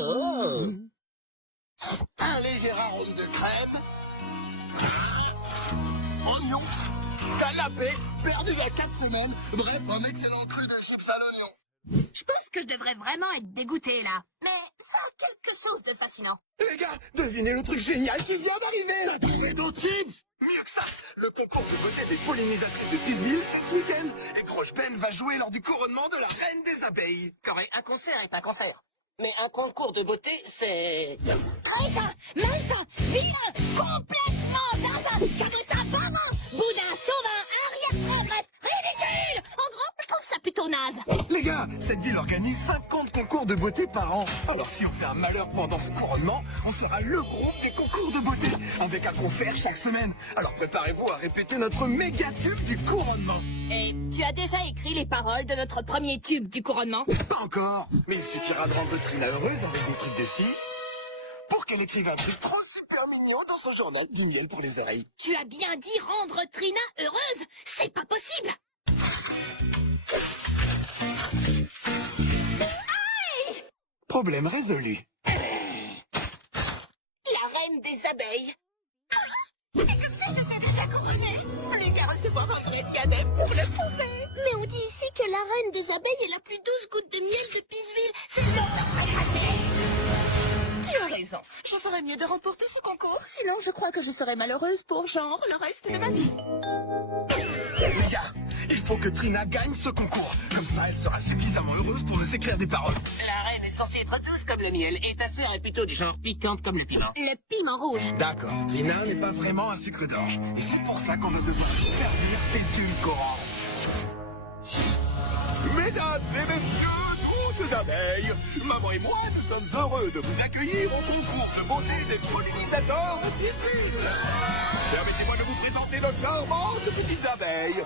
Oh. Un léger arôme de crème. Oignon. Canapé. Perdu il y a 4 semaines. Bref, un excellent cru de chips à l'oignon. Je pense que je devrais vraiment être dégoûté là. Mais ça a quelque chose de fascinant. Les gars, devinez le truc génial qui vient d'arriver. T'as trouvé d'autres chips? Mieux que ça, le concours de beauté des pollinisatrices de Peaceville, c'est ce week-end. Et Croche Ben va jouer lors du couronnement de la reine des abeilles. Correct, un concert est un concert. Mais un concours de beauté, c'est... Crétin, malsain, vilain, complètement zinzin, cabotin, barin, boudin, chauvin, arrière-train, bref, ridicule. En gros, je trouve ça plutôt naze. Les gars, cette ville organise 50 concours de beauté par an. Alors si on fait un malheur pendant ce couronnement, on sera le groupe des concours de beauté, avec un concert chaque semaine. Alors préparez-vous à répéter notre méga tube du couronnement. Et tu as déjà écrit les paroles de notre premier tube du couronnement? Pas encore, mais il suffira de rendre Trina heureuse avec des trucs de filles pour qu'elle écrive un truc trop super mignon dans son journal du miel pour les oreilles. Tu as bien dit rendre Trina heureuse? C'est pas possible. Aïe! Problème résolu. La reine des abeilles. C'est comme ça que je t'ai déjà couronnée. Plus qu'à recevoir un vrai diadème pour le prouver. Mais on dit ici que la reine des abeilles est la plus douce goutte de miel de Peaceville. C'est l'heure de cracher. Tu as raison. Je ferais mieux de remporter ce concours. Sinon, je crois que je serais malheureuse pour genre le reste de ma vie. Les gars, il faut que Trina gagne ce concours. Comme ça, elle sera suffisamment heureuse pour nous écrire des paroles. La reine est censée être douce comme le miel, et ta sœur est plutôt du genre piquante comme le piment. Le piment rouge. D'accord, Trina n'est pas vraiment un sucre d'orge. Et c'est pour ça qu'on va devoir lui servir d'édulcorant. Mesdames et messieurs, toutes abeilles, maman et moi, nous sommes heureux de vous accueillir au concours de beauté des pollinisateurs de Peaceville. Permettez-moi de vous présenter nos charmantes petites abeilles.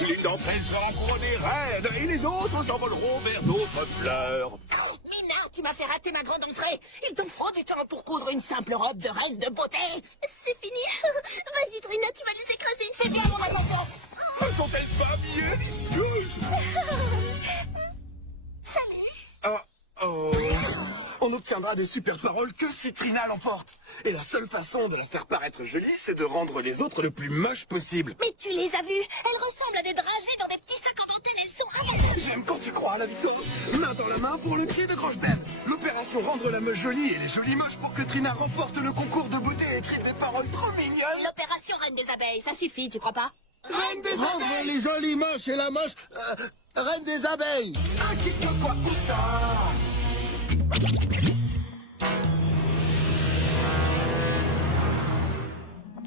L'une d'entre elles sera couronnée reine et les autres s'envoleront vers d'autres fleurs. Mina, tu m'as fait rater ma grande entrée. Il t'en faut du temps pour coudre une simple robe de reine de beauté. C'est fini. Vas-y, Trina, tu vas les écraser. C'est bien, mon mademoiselle. Ne sont-elles pas délicieuses? Oh, oh. On n'obtiendra des super paroles que si Trina l'emporte. Et la seule façon de la faire paraître jolie, c'est de rendre les autres le plus moche possible. Mais tu les as vues. Elles ressemblent à des dragées dans des petits sacs en dentelle. Elles sont agaçantes. J'aime quand tu crois à la victoire. Main dans la main pour le prix de Croche Ben. L'opération rendre la moche jolie et les jolies moches pour que Trina remporte le concours de beauté et écrive des paroles trop mignonnes. L'opération Reine des Abeilles, ça suffit, tu crois pas? Reine des Rendre abeilles. les jolies moches et la moche, reine des abeilles. Ah, qui que quoi ou ça?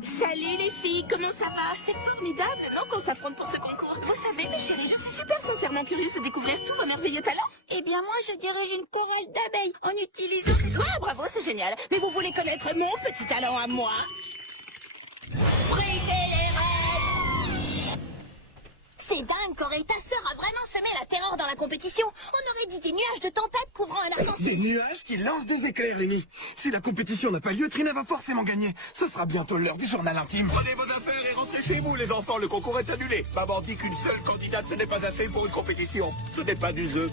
Salut les filles, comment ça va? C'est formidable, non, qu'on s'affronte pour ce concours. Vous savez, mes chéris, je suis super sincèrement curieuse de découvrir tous vos merveilleux talents. Eh bien, moi, je dirige une chorale d'abeilles en utilisant cette... Ouais, bravo, c'est génial. Mais vous voulez connaître mon petit talent à moi? Brisez les rêves! C'est dingue, Corée, ta sœur a vraiment semé la terreur dans la compétition. On aurait dit des nuages de tempête couvrant un arc-en-ciel. Des nuages qui lancent des éclairs, Lenny. Si la compétition n'a pas lieu, Trina va forcément gagner. Ce sera bientôt l'heure du journal intime. Prenez vos affaires et rentrez chez vous, les enfants. Le concours est annulé. Maman dit qu'une seule candidate, ce n'est pas assez pour une compétition. Ce n'est pas du jeu.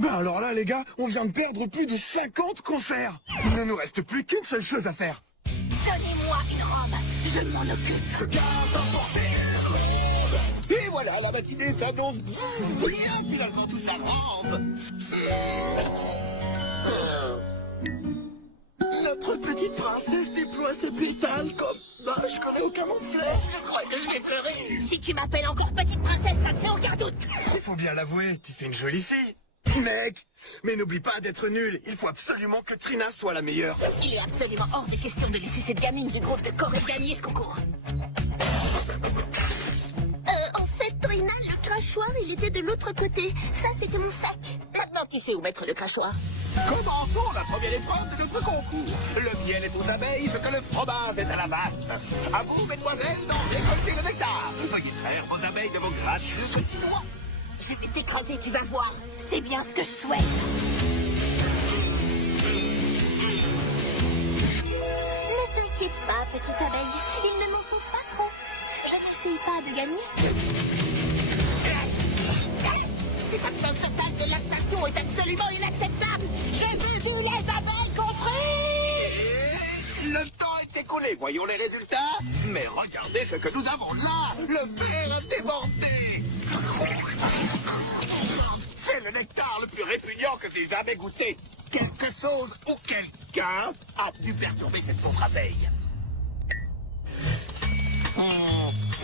Ben alors là, les gars, on vient de perdre plus de 50 concerts. Il ne nous reste plus qu'une seule chose à faire. Donnez-moi une robe, je m'en occupe. Ce gars va porter une robe. Et voilà, la matinée s'annonce bien. Finalement, tout s'arrange. Notre petite princesse déploie ses pétales comme... Ah, je connais aucun mot de fleurs. Je crois que je vais pleurer. Si tu m'appelles encore petite princesse, ça ne fait aucun doute. Il faut bien l'avouer, tu fais une jolie fille. Mec, mais n'oublie pas d'être nul. Il faut absolument que Trina soit la meilleure. Il est absolument hors de question de laisser cette gamine du groupe de Corée gagner ce concours. En fait, Trina, le crachoir, il était de l'autre côté. Ça, c'était mon sac. Maintenant, tu sais où mettre le crachoir. Commençons la première épreuve de notre concours. Le miel est aux abeilles, ce que le fromage est à la vache. À vous, mesdemoiselles, d'en récolter le nectar. Veuillez traire vos abeilles de vos gracieux petits doigts. Je vais t'écraser, tu vas voir. C'est bien ce que je souhaite. Ne t'inquiète pas, petite abeille. Il ne m'en faut pas trop. Je n'essaye pas de gagner. Cette absence totale de lactation est absolument inacceptable. Je veux du lait d'abeille, compris? Le temps est écoulé, voyons les résultats. Mais regardez ce que nous avons là. Le verre débordé. C'est le nectar le plus répugnant que j'ai jamais goûté. Quelque chose ou quelqu'un a dû perturber cette pauvre abeille.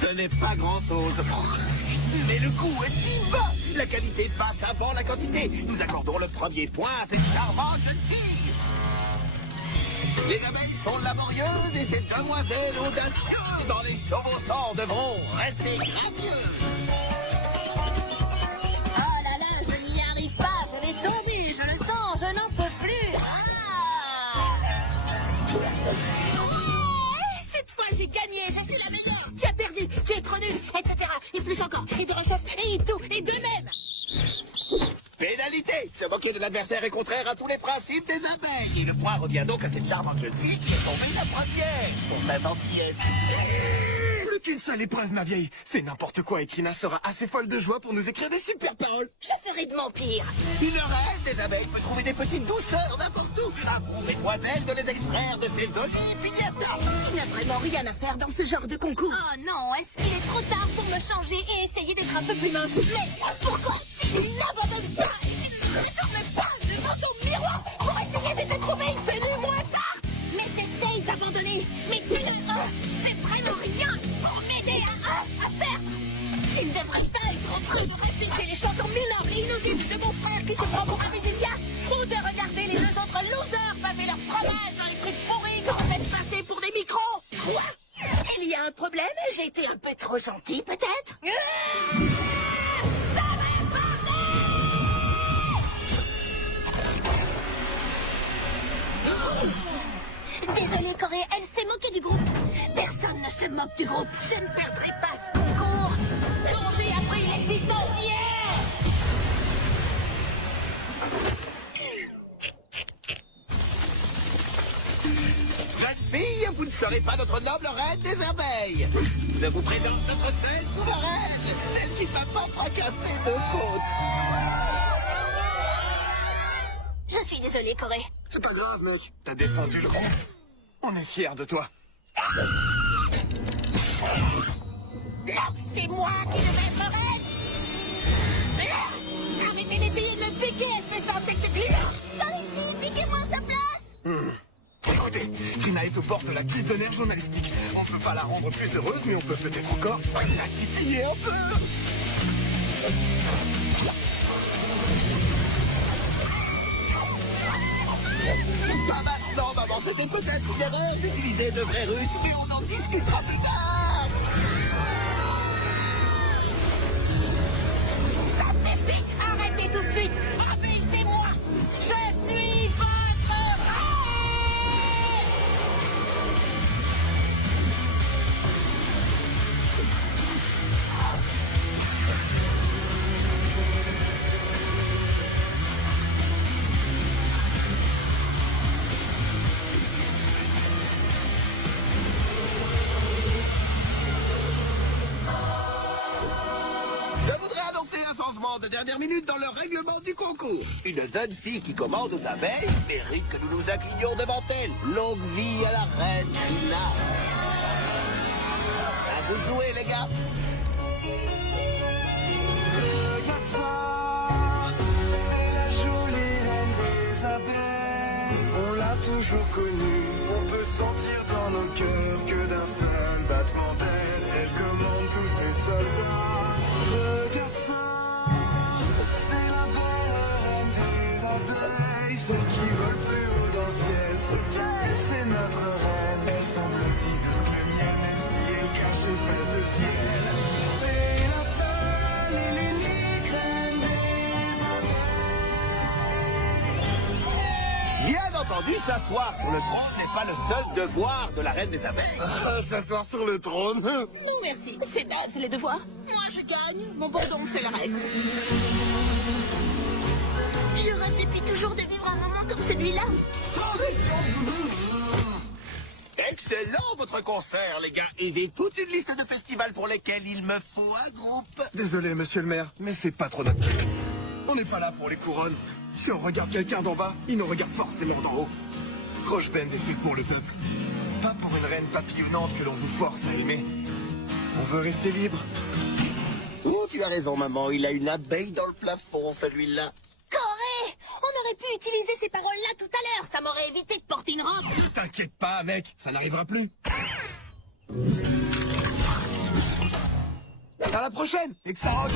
Ce n'est pas grand-chose. Mais le goût est si bas. La qualité passe avant la quantité. Nous accordons le premier point à cette charmante jeune fille. Les abeilles sont laborieuses et ces demoiselles audacieuses dans les chevauchants devront rester gracieuses. Oh là là, je n'y arrive pas, je vais tomber, je le sens, je n'en peux plus. Cette fois, j'ai gagné, je suis la meilleure. Tu as perdu, tu es trop nul, etc. Et plus encore, et de réchauffe, et tout, et de même. Pénalité! Se moquer de l'adversaire est contraire à tous les principes des abeilles. Et le point revient donc à cette charmante jeune fille qui est tombée la première. Pour sa gentillesse. Plus qu'une seule épreuve, ma vieille. Fais n'importe quoi et Trina sera assez folle de joie pour nous écrire des super paroles. Je ferai de mon pire. Une reine des abeilles peut trouver des petites douceurs n'importe où. Approuvez-moi-elle de les extraire de ces jolies pignatars. Tu n'as vraiment rien à faire dans ce genre de concours. Oh non, est-ce qu'il est trop tard pour me changer et essayer d'être un peu plus mince? Mais pourquoi tu n'abandonnes pas? Tu ne retournes pas devant ton miroir pour essayer de te trouver une tenue moins tarte? Mais j'essaye d'abandonner, mais tu ne fais vraiment rien pour m'aider à perdre. Tu ne devrais pas être en train de répéter les chansons minables et inaudibles de mon frère qui se prend pour un musicien, ou de regarder les deux autres losers baver leur fromage dans les trucs pourris que vous faites passer pour des micros. Quoi? Il y a un problème? J'ai été un peu trop gentil, peut-être? Désolée, Corée, elle s'est moquée du groupe. Personne ne se moque du groupe. Je ne perdrai pas ce concours dont j'ai appris l'existence hier. Jeune fille, vous ne serez pas notre noble reine des abeilles. Je vous présente notre seule souveraine, celle qui ne m'a pas fracassé de côte. Je suis désolée, Corée. C'est pas grave, mec. T'as défendu le groupe. On est fiers de toi. Non, c'est moi qui devais être reine. Arrêtez d'essayer de me piquer, espèce d'insecte gluant. Par ici, piquez-moi sa place. Écoutez, Trina est au bord de la crise de nerfs journalistique. On peut pas la rendre plus heureuse, mais on peut peut-être encore la titiller un peu. Pas maintenant, maman, c'était peut-être une erreur d'utiliser de vrais Russes, mais on en discutera plus tard. Ça suffit. Arrêtez tout de suite. Abaissez-moi. Je suis votre reine. Je voudrais annoncer un changement de dernière minute dans le règlement du concours. Une jeune fille qui commande aux abeilles mérite que nous nous inclinions devant elle. Longue vie à la reine Trina. À vous de jouer, les gars. Regarde ça, c'est la jolie reine des abeilles. On l'a toujours connue, on peut sentir dans nos cœurs que d'un seul battement d'aile, elle commande tous ses soldats. Regarde ça, c'est la belle reine des abeilles, celle qui vole plus haut dans le ciel. C'est elle, c'est notre reine. Elle semble aussi douce que le miel, même si elle cache une face de fiel. C'est la seule et l'unique reine des abeilles. Bien entendu, s'asseoir sur le trône n'est pas le seul devoir de la reine des abeilles. S'asseoir sur le trône. Non, merci. C'est naze, les devoirs. Moi, je gagne. Mon bourdon fait le reste. Je rêve depuis toujours de vivre un moment comme celui-là. Excellent votre concert, les gars. Et j'ai toute une liste de festivals pour lesquels il me faut un groupe. Désolé, monsieur le maire, mais c'est pas trop notre truc. On n'est pas là pour les couronnes. Si on regarde quelqu'un d'en bas, il nous regarde forcément d'en haut. Croche Bend est fait pour le peuple. Pas pour une reine papillonnante que l'on vous force à aimer. On veut rester libre. Oh, tu as raison, maman. Il a une abeille dans le plafond, celui-là. Corée! On aurait pu utiliser ces paroles-là tout à l'heure. Ça m'aurait évité de porter une robe. Ne t'inquiète pas, mec, ça n'arrivera plus. À la prochaine, et que ça rock.